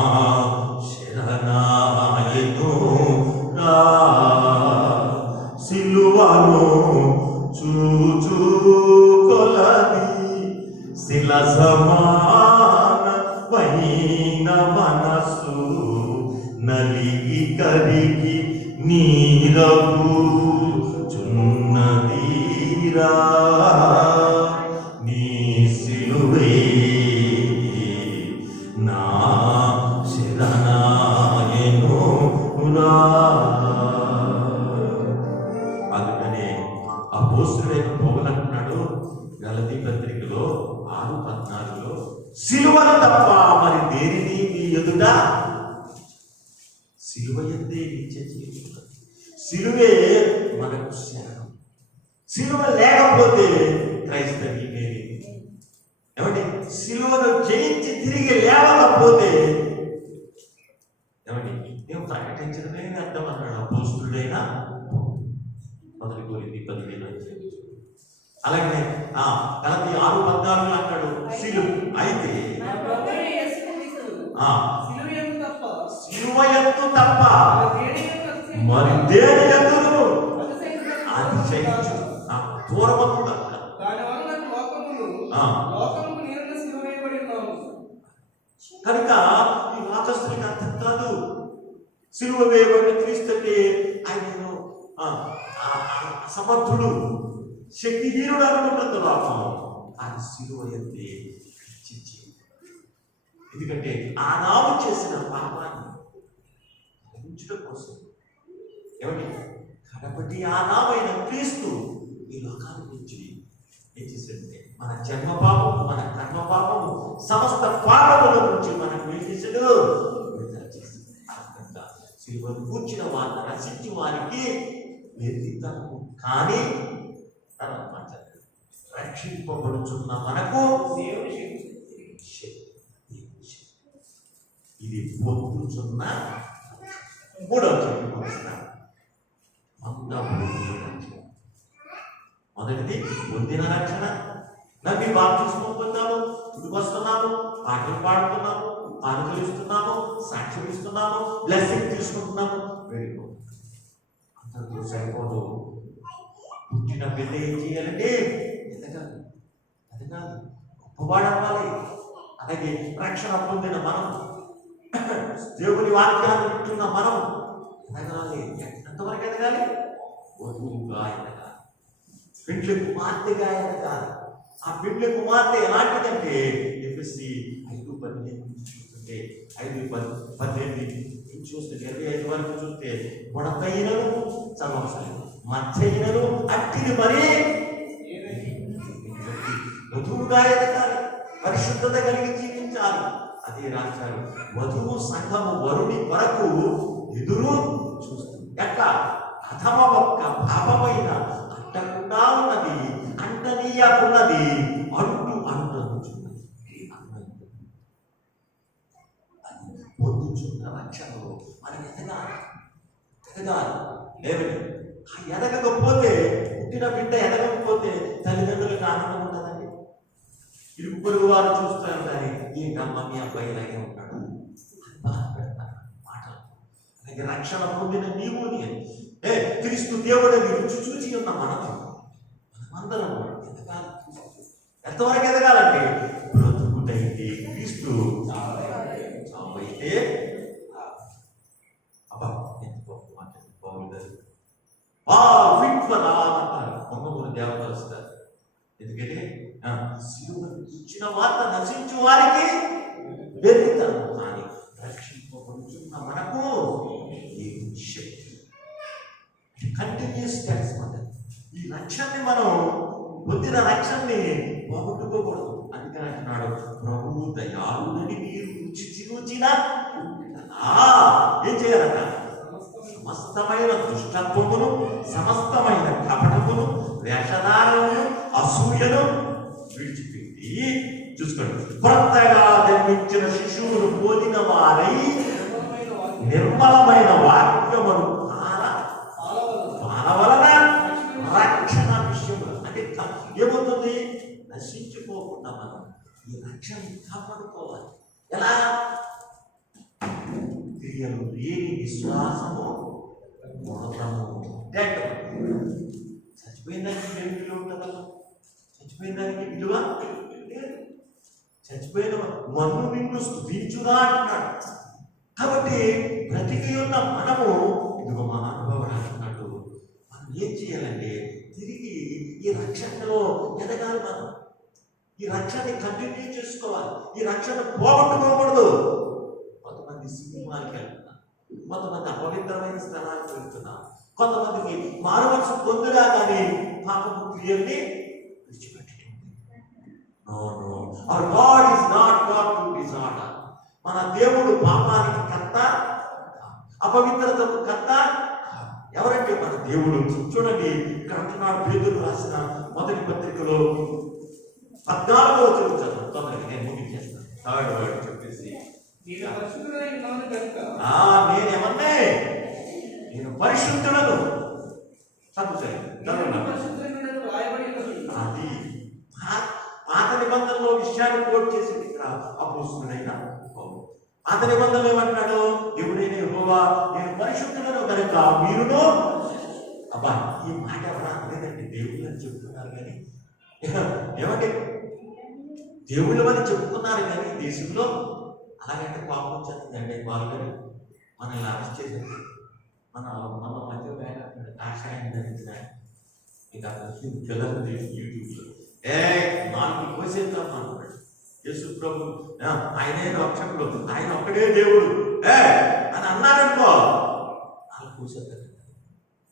శరణాయనురా, సిలువను చూచు కొలది శిల సమానమైన మనసు నలిగి కరిగి నీరగు చున్నదీరా, నీ సిలువే నా శరణాయనురా. అపోస్తుడైన పౌలు అంటున్నాడు గలతీ పత్రికలో 6:14, సిలువను తప్ప మరి దేనిని మీ ఎదుట, సిలువ ఎందే నిత్య జీవితం, సిలువే మనకు శరణం. సిలువ లేకపోతే క్రైస్తవ్యమేమి? ఏమంటే సిలువను జయించి తిరిగి లేవకపోతే ఏమంటే మేము ప్రకటించడమే అర్థం అన్నాడు అపోస్తుడైన 1 కొరింథీ 15. అలాగే గలతీ 6:14 అంటాడు సిలువ అయితే సిలువ ఎత్తు తప్ప మరి దేని ఎత్తును అతిశయించు. దూరము కనుక ఈ లోకస్తులకి అర్థం కాదు. సిలువ వేయబడిన క్రీస్తు అంటే ఆయన సమర్థుడు, శక్తి వీరుడు అనుకుంటుంది లోకం. అది సిలువ ఎత్తే ఎందుకంటే ఆదాము చేసిన పాపాన్ని తొలగించడం కోసం. ఏమండి కాబట్టి ఆదామైన క్రీస్తు ఈ లోకాల నుంచి ఏం చేశాడంటే మన జన్మ పాపము, మన కర్మ పాపము, సమస్త పాపముల నుంచి మనకు ఏం చేశాడు? విడుదల చేశాడు. సిలువను కూర్చిన వారిని రచించి వారికి నిర్దితము కానీ రక్షింపబడుచున్న మనకు ఇది పొందుచున్న మూడవ మొదటిది పొందిన రక్షణ. నమ్మి బాప్తిస్మం పొందాము, ఇంటికి వస్తున్నాము, పాటలు పాడుతున్నాము, కానుకలు ఇస్తున్నాము, సాక్ష్యం ఇస్తున్నాము, బ్లెస్సింగ్ తీసుకుంటున్నాము, వెళ్ళిపోతాం. అంతతో సరిపోదు. పుట్టిన బిడ్డ ఏం చేయాలంటే ఎదగాలి, ఎదగాలి, గొప్పవాడవ్వాలి. అలాగే రక్షణ పొందిన మనం, దేవుని వాక్యాన్ని వింటున్న మనం ఎదగాలి. ఎంతవరకు ఎదగాలి? వధువుగా ఎదగాలి, పెండ్లి కుమార్తెగా ఎదగాలి. ఆ పెండ్లి కుమార్తె ఎలాంటిదంటే ఎఫ్ఎస్సి 5:18 చూస్తుంటే 5:18 చూస్తే 25 వరకు చూస్తే గుణతైనను చదవసలేదు, మధ్యైనను అట్టిది మరి వధువుగా ఎదగాలి, పరిశుద్ధత కలిగి జీవించాలి. అదే రాశారు, వధువు సంఘము వరుని కొరకు ఎదురు చూస్తుంది. ఎట్లా? అధమ ఒక్క పాపమైన అంటకుండా ఉన్నది, అంటనీయకున్నది అంటున్నది. పొందుచున్న రక్షణలో మనం ఎదగాలి. ఎదగకపోతే, పుట్టిన బిడ్డ ఎదగకపోతే తల్లిదండ్రులకు ఆనందం ఉండదండి. ఇరుగు పొరుగు వారు చూస్తారు కానీ ఏంటమ్మా మీ అబ్బాయి ఇలాగే ఉంటాడు మాటలు. అలాగే రక్షణ పొందిన నీవు క్రీస్తు దేవుడిని రుచి చూచి ఉన్న మనమందరం ఎదగాలి. ఎంతవరకు ఎదగాలంటే బ్రతుకుటైతే క్రీస్తు, చావైతే అబ్బా ఎంత గొప్ప మాట పౌలు గారు. అంటారు మొమ్మూరు దేవత వస్తారు. ఎందుకంటే ఇచ్చిన వార్త నశించు వారికి వెతుకుతారు, కానీ రక్షింపబడుచున్న మనకు శక్తి కంటిన్యూస్ ట్యాక్స్ పద్ధతి. ఈ రక్షణని మనం పొందిన రక్షణని పోగొట్టుకోకూడదు. అందుకని అంటున్నాడు, ప్రభువు దయాళుడని మీరు రుచిన ఏం చేయాలట? సమస్తమైన దుష్టత్వమును, సమస్తమైన కపటమును, వేషధారమును, అసూయను విడిచిపెట్టి చూసుకోండి, కొత్తగా జన్మించిన శిశువును పోలిన వారై నిర్మలమైన వాక్యమును వలన రక్షణ విషయంలో అంటే ఏమవుతుంది? నశించిపోకుండా మనం ఈ రక్షణ కాపాడుకోవాలి. ఎలా? క్రియలు లేని విశ్వాసము చచ్చిపోయిన దానికి ఏం విలువ ఉంటుందా? చచ్చిపోయిన దానికి విలువ లేదు. చచ్చిపోయిన మన్ను నిన్ను స్తుతించుగా అంటున్నాడు. కాబట్టి బ్రతికి ఉన్న మనము ఇదిగో మా అనుభవం అంటున్నట్టు మనం ఏం చేయాలంటే తిరిగి ఈ రక్షణలో ఎదగాలి. మనం ఈ రక్షణని కంటిన్యూ చేసుకోవాలి. ఈ రక్షణ పోగొట్టుకోకూడదు. కొంతమంది సినిమాలకి వెళ్తున్నారు, కొంతమంది అపవిత్రమైన స్థలాలకు వెళ్తున్నారు, కొంతమందికి మారు మనసు పొందుగా కానీ పాపపు క్రియల్ని విడిచిపెట్టడం. No no, our God is not God to disorder. మన దేవుడు పాపానికి కర్త, అపవిత్రతకు కర్త. ఎవరంటే మన దేవుడు. చూడండి, ఇక్కడ అంటున్నాడు పేతురు రాసిన మొదటి పత్రికలో 14వ వచనం చదువు. తొందరగా నేను ముగించేస్తాను. థర్డ్ వర్డ్ చెప్పేసి, నేనేమన్నా నేను పరిశుద్ధులను అది పాత నిబంధనలో విషయాన్ని కోట్ చేసింది ఇక్కడ అపోస్తుడైన పౌలు. పాత నిబంధనలు ఏమంటున్నాడు? దేవుడైన యెహోవా నేను పరిశుద్ధులను కనుక మీరును. అబ్బా, ఈ మాట ఎవరా లేదండి, దేవుళ్ళు అని చెప్తున్నారు కానీ ఏమంటే దేవుళ్ళు అని చెప్తున్నారు కానీ దేశంలో అలాగంటే పాపం వచ్చేస్తుందండి. వాళ్ళు కానీ మనల్ని అరెస్ట్ చేసేది, మన మధ్య కాషాయం ధరించిన పిల్లలు యూట్యూబ్లో 4 కోసేద్దాం అనుకోండి. యేసు ప్రభు ఆయనే రక్షకుడు, ఆయన ఒక్కడే దేవుడు అని అన్నారనుకో, వాళ్ళు కోసేద్దాం.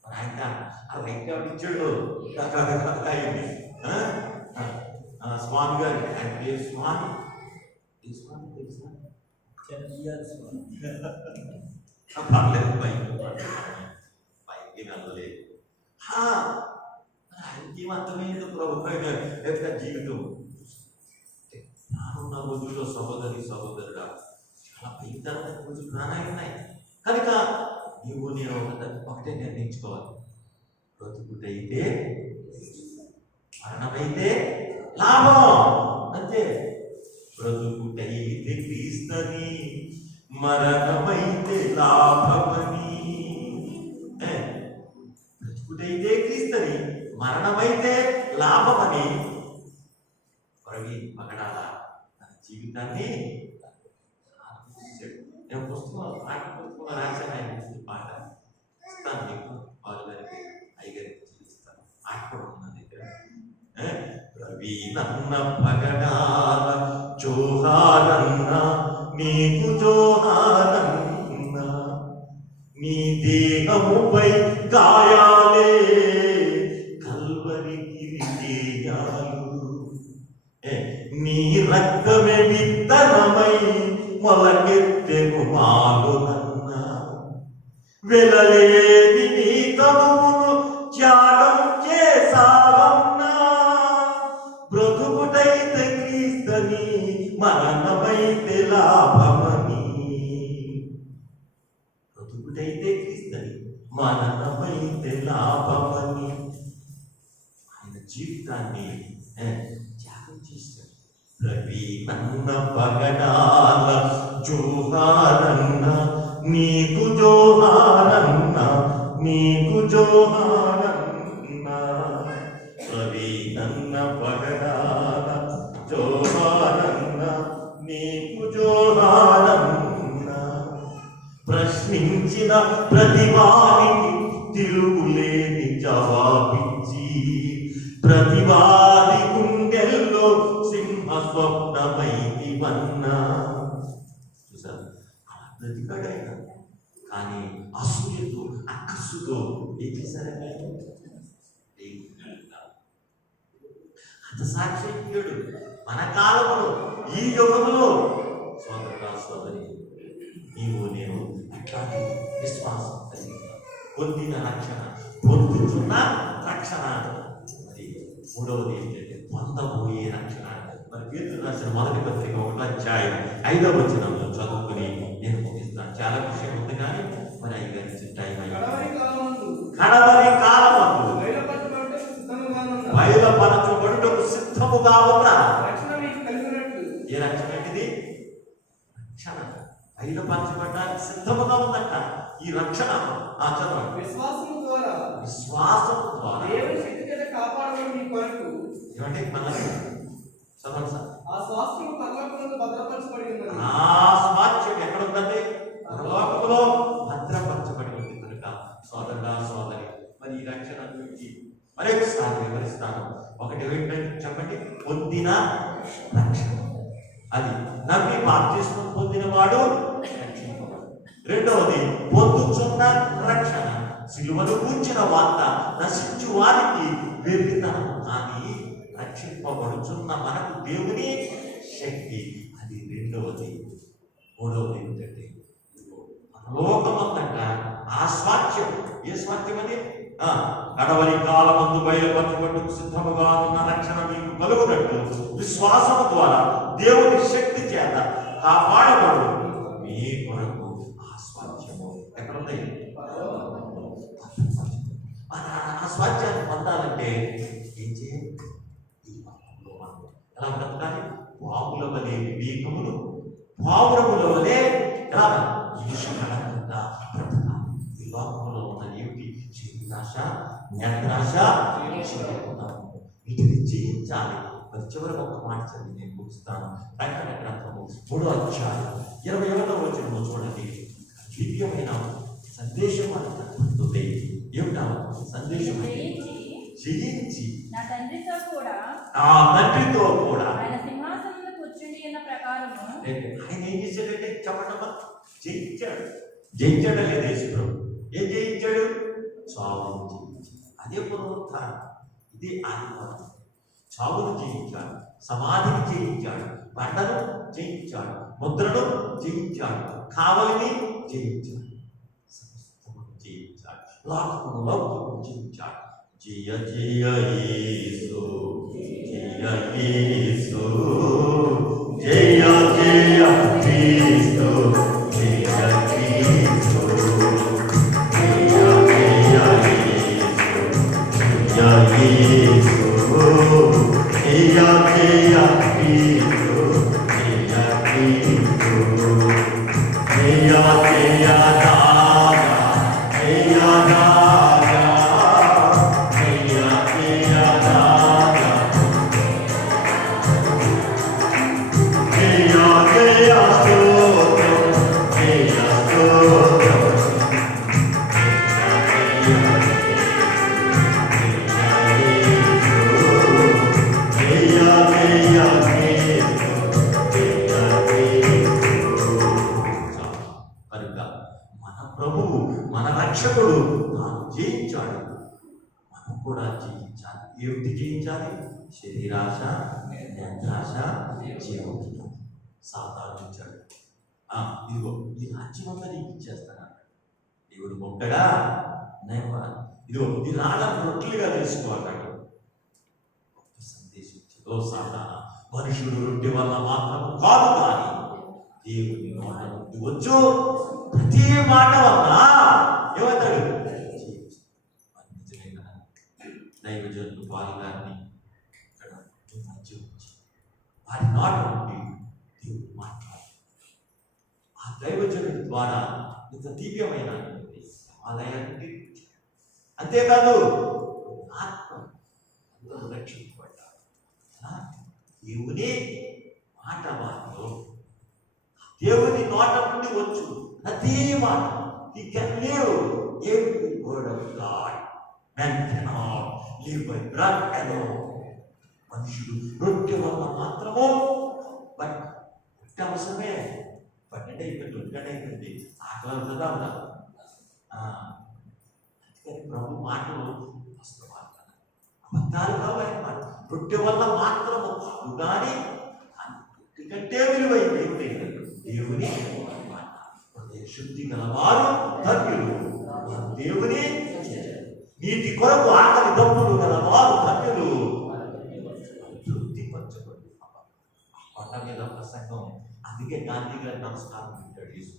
మరి ఆయన ఆ రైట్ ఇచ్చాడు అయింది. స్వామి గారు, ఆయన పేరు స్వామి. పర్లేదు, పైకి వెళ్ళలేదు. ఆయనకి అర్థమైంది ప్రభు యొక్క జీవితం. రానున్న రోజుల్లో సహోదరుడా చాలా భయంకరమైన రోజులు రానాయి. కనుక నీవు నేను ఒకటే నిర్ణయించుకోవాలి. బ్రతుకుటైతే మరణమైతే లాభం, అంతే. బ్రతుకుటైతే క్రీస్తని, మరణమైతే లాభమని. బ్రతుకుటైతే క్రీస్తని, మరణమైతే లాభమని పగడాల తన జీవితాన్ని నేను పాట పుస్తకంలో రాశాను. ఆయన పాట ఇస్తాను మీకు, వాళ్ళ గారికి అయ్యగారికి చూపిస్తాను. పాట కూడా ఉన్న దగ్గర. ప్రవీణన్న పగడాల జోహారన్న, నీకు జోహారన్న, నీ దేహముపై గాయాలే కల్వరి కిరీటాలు, నీ రక్తమే విత్తనమై మొలకెత్తెను మాలునన్న, వెలలేని నీ తనువును త్యాగం చేసావన్నా. బ్రతుకుటైతే క్రీస్తని, మరణమైతే లాభమని. బ్రతుకుటైతే క్రీస్తని, మరణమైతే లాభమని ఆయన జీవితాన్ని త్యాగం చేశాడు. ప్రవీణన్న పగడాల జోహారన్న, నీకు జోహారన్న, నీకు జోహారన్న. ప్రవీణన్న పగడాల జోహారన్న, నీకు జోహారన్న. ప్రశ్నించిన ప్రతివానికి తిరుగులేని జవాబిచ్చి, ప్రతివాది గుండెల్లో సింహ స్వప్నమైవన్నా. చూసారు, అలా బ్రతికాడైనా కానీ అసూయతో అక్కస్సుతో ఏం చేశారైనా అంత సాక్షియుడు. మన కాలంలో ఈ యుగంలో సోదరుడా సోదరి, నీవు నేను అట్లాంటి విశ్వాసం పొందిన రక్షణ, పొందుతున్న రక్షణ. మరి మూడవది ఏంటంటే పొందబోయే రక్షణ. మరి పేతురు రాసిన మొదటి పత్రిక 1వ అధ్యాయం 5వ వచనంలో చదువుకుని నేను ముగిస్తాను. చాలా విషయం ఉంది కానీ మరి అయ్యి టైం కడవరి కాలమందు బయలుపరచబడుటకు సిద్ధముగా ఉన్న ఏ రక్షణ ఏంటిది? రక్షణ బయలుపరచబడడానికి సిద్ధముగా ఉందట ఈ రక్షణ. చదవండి. విశ్వాసము ద్వారా దేవుని శక్తి చేత కాపాడబడి మీ కొరకు ఏమంటే మనల్ని చదవండి సార్. ఆ స్వాస్థ్యము పరలోకములో భద్రపరచబడి ఉన్నది. ఆ స్వాస్థ్యం ఎక్కడ ఉందండి? పరలోకములో భద్రపరచబడి ఉంది. కనుక సోదరుడా సోదరి, మరి ఈ రక్షణ గురించి మరొకసారి వివరిస్తాను. ఒకటి ఏంటంటే చెప్పండి, పొందిన రక్షణ. అది నమ్మి బాప్తిస్మం పొందిన వాడు రక్షింపబడు. రెండవది పొందుచున్న రక్షణ. సిలువను గూర్చిన వార్త నశించు వారికి వెర్రితనం, కానీ రక్షింపబడుచున్న మనకు దేవుని శక్తి. అది రెండవది. మూడవది ఏంటంటే లోకమంతట ఆ స్వాస్థ్యం. ఏ స్వాస్థ్యం అది? కడవరి కాలమందు బయలుపరచబడుటకు సిద్ధముగా ఉన్న రక్షణ మీకు కలుగునట్టు విశ్వాసము ద్వారా దేవుని శక్తి చేత కాపాడబడు మీ కొరకు ఆ స్వాస్థ్యము ఎక్కడుంది? ఆ స్వాస్థ్యాన్ని పొందాలంటే ఏం చేయాలి? ఎలా బ్రతకాలి? పావుల వలె వివేకమును, పావురముల వలె ఎలా ఈశ్వరంగా బ్రతకాలి. ఈ లోకంలో ఉన్న ఏమిటి? శరీరాశ, నేత్రాశ, వీటిని జయించాలి. మరి చివరికి ఒక మాట చదివి నేను ముగిస్తాను. ప్రకటన గ్రంథము 3వ అధ్యాయం 21వ వచనము చూడండి. దివ్యమైన సందేశం అందుతుంది. ఏమిటా సందేశం? జయించి నా తండ్రితో కూడా ఆయన సింహాసనంలో కూర్చుండి ఉన్న ప్రకారము. ఆయన ఏం చేశాడంటే చెప్పండమ్మా, జయించాడు. జయించాడు లేదు యేసుప్రభు? ఏం జయించాడు? చావును జయించాడు. అదే పునరుత్థానం. ఇది ఆదివారం. చావును జయించాడు, సమాధిని జయించాడు, బండను జయించాడు, ముద్రను జయించాడు, కావలిని జయించాడు, సమస్తమును జయించాడు, లోకమును జయించాడు. జయ జయ యేసు, జయ యేసు, జయ జయ క్రీస్తు, జయ క్రీస్తు, జయ జయ యేసు, జయ యేసు, జయ జయ క్రీస్తు, జయ క్రీస్తు, జయ జయ రాజా, జయ రాజా, జయ జయ రాజా, జయ జయ స్తోత్రం, జయ స్తోత్రం, కనుక మన ప్రభువు, మన రక్షకుడు తాను జయించాడు. మనం కూడా జయించాలి. ఏమిటి జయించాలి? శరీరాశ, నేత్రాశ, జీవోక్తి. సాధారణించాడు. ఇదిగో ఈ రాజ్యం అంతా నీకు ఇచ్చేస్తాను. దేవుడు మొక్కడా ఇదిగో ఈ రాళ్ళను రొట్టెలుగా తెలుసుకోవాలన్నాడు. సందేశం ఓ సాధారణ మనుషుడు రొట్టె వల్ల మాత్రము కాదు, కానీ దేవుని నోట నుండి వచ్చు ప్రతి మాట వల్ల ఏమవుతాడు? నిజమే కదా. దైవజనులు వారి గారిని ఇక్కడ మధ్య ఉంచి వారి నోట నుండి దేవుడు మాట్లాడు. ఆ దైవజనుడి ద్వారా ఇంత దివ్యమైన ఆలయాన్ని అంతేకాదు ఆత్మ రక్షించబడ్డాడు. దేవుని మాట వారిలో దేవుని నోట నుండి వచ్చు ప్రతి మాట. He can live every word of God. Man cannot live by bread alone. మనుషుడు రొట్టె వల్ల మాత్రము బట్ రొట్టె అవసరమే. పన్నెండు అయిపోయింది, ఒక్కటే అయిపోయింది, ఆకలి అవుతుందా ఉందా? అందుకని ప్రభు మాటలు వాస్తవాలు కదా, అబద్ధాలు కావు. ఆయన మాట రొట్టె వల్ల మాత్రము కాదు, కానీ కంటే విలువైంది ఏమిటి? దేవుని మాట. శుద్ధి గలవారు ధన్యులు, దేవుని నీతి కొరకు ఆకలి దప్పులు గలవారు ధన్యులు, తృప్తిపరచబడి. కొండ మీద ప్రసంగం. అందుకే గాంధీ గారు నమస్కారం పెట్టాడు యేసు.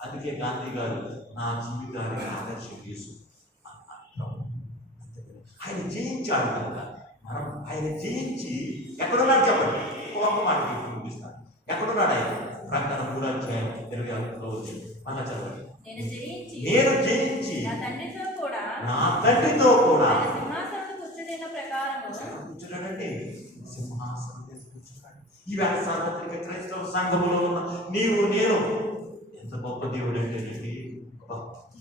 అందుకే గాంధీ గారు నా జీవితానికి ఆదర్శం యేసు అన్నారు. ఆయన జయించాడు కనుక మనం ఆయన జయించి ఎక్కడున్నాడు చెప్పండి. ఒక మాట చూపిస్తాను. ఎక్కడున్నాడు ఆయన? ప్రకటన 3వ అధ్యాయం 26లో వచ్చింది. అలా చదవండి. నేను జయించి నా తండ్రితో కూడా కూర్చున్నాడంటే సింహాసనం కూర్చున్నాడు. ఈవేళ సార్వత్రిక క్రైస్తవ సంఘములో ఉన్న నీవు నేను ఎంత గొప్ప దేవుడు అంటే,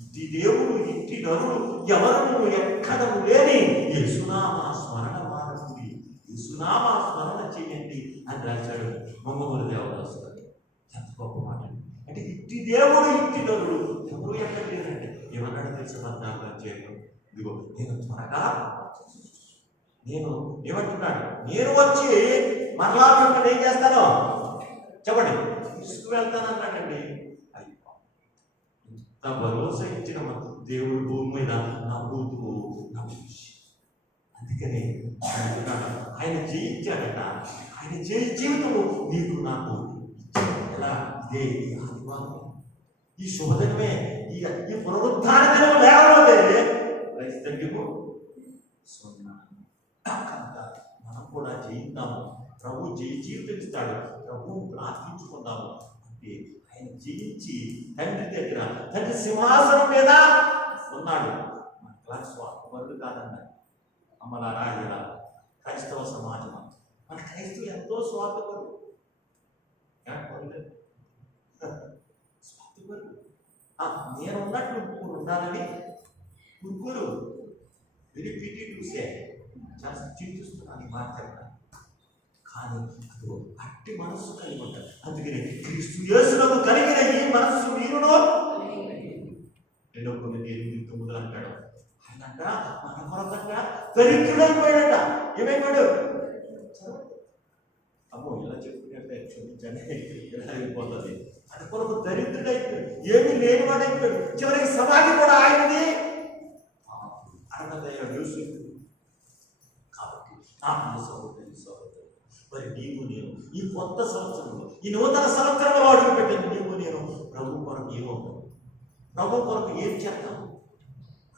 ఇంటి దేవుడు, ఇంటి నరుడు ఎవరు ఎక్కడము లేని యేసునామా స్మరణ మానవుడి, యేసునామా స్మరణ చేయండి అని రాశాడు మంగమూరి దేవదాసు గారు. ఎంత గొప్ప మాట అంటే ఇంటి దేవుడు, ఇంటి నరుడు ఎవరు ఎక్కడ లేదంటే ఏమన్నాడు తెలుసు? 14 అధ్యాయం, ఇదిగో నేను త్వరగా నేను ఏమంటున్నాడు, నేను వచ్చి మరలా మిమ్మల్ని ఏం చేస్తాను చెప్పండి తీసుకువెళ్తాను అన్నాడండి. అయ్యో, ఇంత భరోసా ఇచ్చిన దేవుడు భూమి మీద నవ్వుతూ అందుకని అంటున్నాడు, ఆయన జయించాడట. ఆయన జీవితం నీకు నాకు ఇచ్చాడు. ఎలా ఇదే ఈ ఆదివారం, ఈ శుభదినమే, ఈ పునరుద్ధాన దినం లేకపోతే క్రైస్తవ్యము సున్నా. మనం కూడా జయిద్దాము. ప్రభు జీవితం ఇస్తాడు. ప్రభు ప్రార్థించుకుందాము. అంటే ఆయన జయించి తండ్రి దగ్గర, తండ్రి సింహాసనం మీద ఉన్నాడు. మన క్లాస్ వరుడు కాదన్నాడు. అమ్మలారా ఇలా క్రైస్తవ సమాజం, మన క్రైస్తవులు ఎంతో స్వార్థపరులు. స్వార్థపరులు నేను ఉన్నట్లు ఇంకొకరు ఉండాలని ముగ్గురు వెరీ పిటీ చూసే చాలా చింతిస్తున్నాను ఈ మాట చెప్పాను. కానీ అది అట్టి మనస్సు కలిగి ఉంటారు. అందుకని క్రీస్తు యేసులకు కలిగిన ఈ మనస్సు మీరును 2 కొరింథీయులు 8:9 అంటాడు. ఆయనంట మన కొరకంట దరిద్రుడైపోయాడట. ఏమైపోయాడు? అమ్మో ఇలా చెప్పుకుంటే క్షమించండి, ఇలా అయిపోతుంది. అది కొరకు దరిద్రుడైపోయాడు, ఏమీ లేనివాడైపోయాడు. చివరికి సమాధి కూడా ఆయనది అన్నదయ్యాడు యూసుఫ్. కాబట్టి నా సహోదరి మరి నీవు నేను ఈ కొత్త సంవత్సరంలో, ఈ నూతన సంవత్సరంలో అడుగు పెట్టింది నీవు నేను ప్రభు కొరకు ఏమవుతాం, ప్రభు కొరకు ఏం చేద్దాం.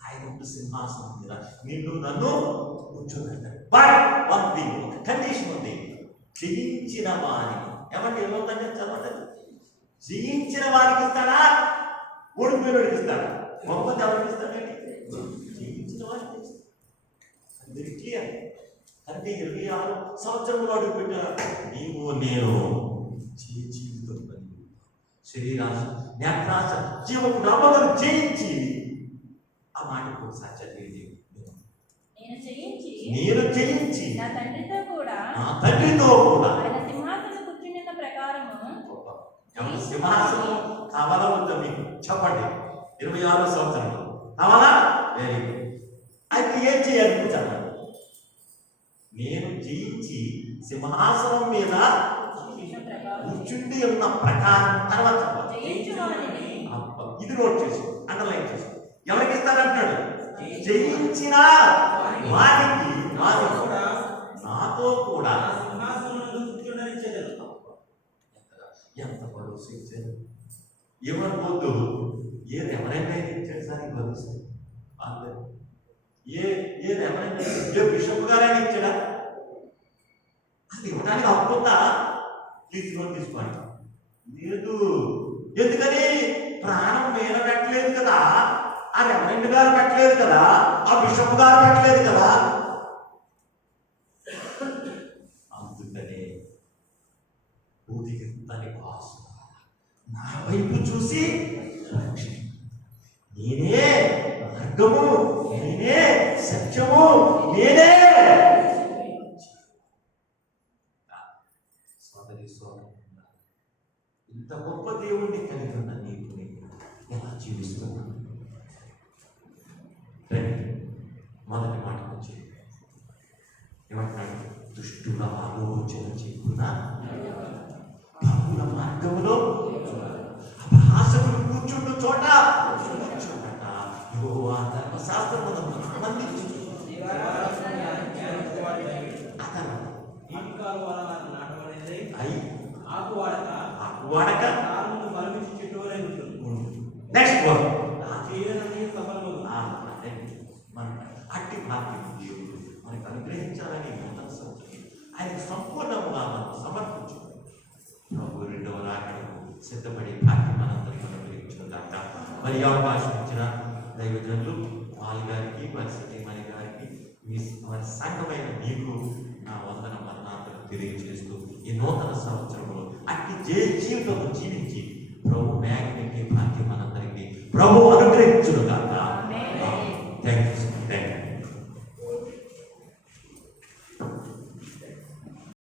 ఆయన సింహాసనం మీద నిన్ను నన్ను కూర్చోబెడతాడు. బట్ వన్ థింగ్, ఒక కండిషన్ ఉంది, జయించిన వారికి. ఏమంటే ఏమవుతుందంటే చదవండి, జయించిన వారికి ఇస్తాడా, ఓడిపోయినోడికి ఇస్తాడా? గొప్పది ఎవరికి ఇస్తాడండి? జయించిన వారికి ఇస్తాడు. అందరికీ క్లియర్. అంటే 26 సంవత్సరంలో అడుగు పెట్టారు. నీవు నేను జీవితం శరీరాశ, నేత్రాశ, జీవపు నమ్మకం జయించి ఆ మాటకు సాధ్యత నేను జయించి నా తండ్రితో కూడా ఆయన సింహాసనం కూర్చున్న ప్రకారము. సింహాసనం కావాలా వద్దా మీకు చెప్పండి? 26 సంవత్సరంలో కావాలా? Very good. అయితే ఏం చేయాలి కూర్చోండి. నేను జయించి సింహాసనం మీద కూర్చుండి ఉన్న ప్రకారం తర్వాత ఇది నోట్ చేసి అండర్లైన్ చేసి ఎవరికి ఇస్తానంటున్నాడు? జయించిన వారికి నాతో కూడా ఎంత భరోసా ఇచ్చారు. ఏమనుకోద్దు, ఎవరైనా ఇచ్చాడు సార్ ఈ భరోసా. ఎవరైనా బిషప్ గారైనా ఇచ్చాడా? అది ఇవ్వడానికి అప్పుందా? తీసుకోండి. లేదు. ఎందుకని? ప్రాణం మీద పెట్టలేదు కదా, ఆ రెవరెండ్ గారు పెట్టలేదు కదా, ఆ బిషప్ గారు పెట్టలేదు కదా. అందుకనే ఉదిగంతని వాసు నా వైపు చూసి నేనే మార్గము, నేనే సత్యము, నేనే. ఇంత గొప్ప దేవుణ్ణి కలిగి ఉన్న నీకు ఎలా జీవిస్తున్నాను? మొదటి మాటకు వచ్చి ఏమంటున్నాడు? దుష్టుల ఆలోచన చెప్పున ప్రభుల మార్గంలో అపహాసకులు కూర్చుండు చోట కూర్చోబెట్ట. యెహోవా ధర్మశాస్త్రమును ఆనందించు. ఆకువాడక నెక్స్ట్ వర్డ్ అట్టి భాగ్యం దేవుడు మనకు అనుగ్రహించాలని నూతన సంవత్సరం ఆయనకు సంపూర్ణంగా మనం సమర్పించుకోవాలి. ప్రభు రెండవ రాకడకు సిద్ధపడే భాగ్యం మనందరికీ అనుగ్రహించుకుందాక. మరి అవకాశం ఇచ్చిన దైవజనులు వాళ్ళ గారికి, పరిస్థితి మరి గారికి, వారి సంఘమైన మీకు నా వందన మరణాలను తెలియజేస్తూ ఈ నూతన సంవత్సరంలో అట్టి జీవితం జీవించి ప్రభు మేఘ భాగ్యం మనందరికీ ప్రభు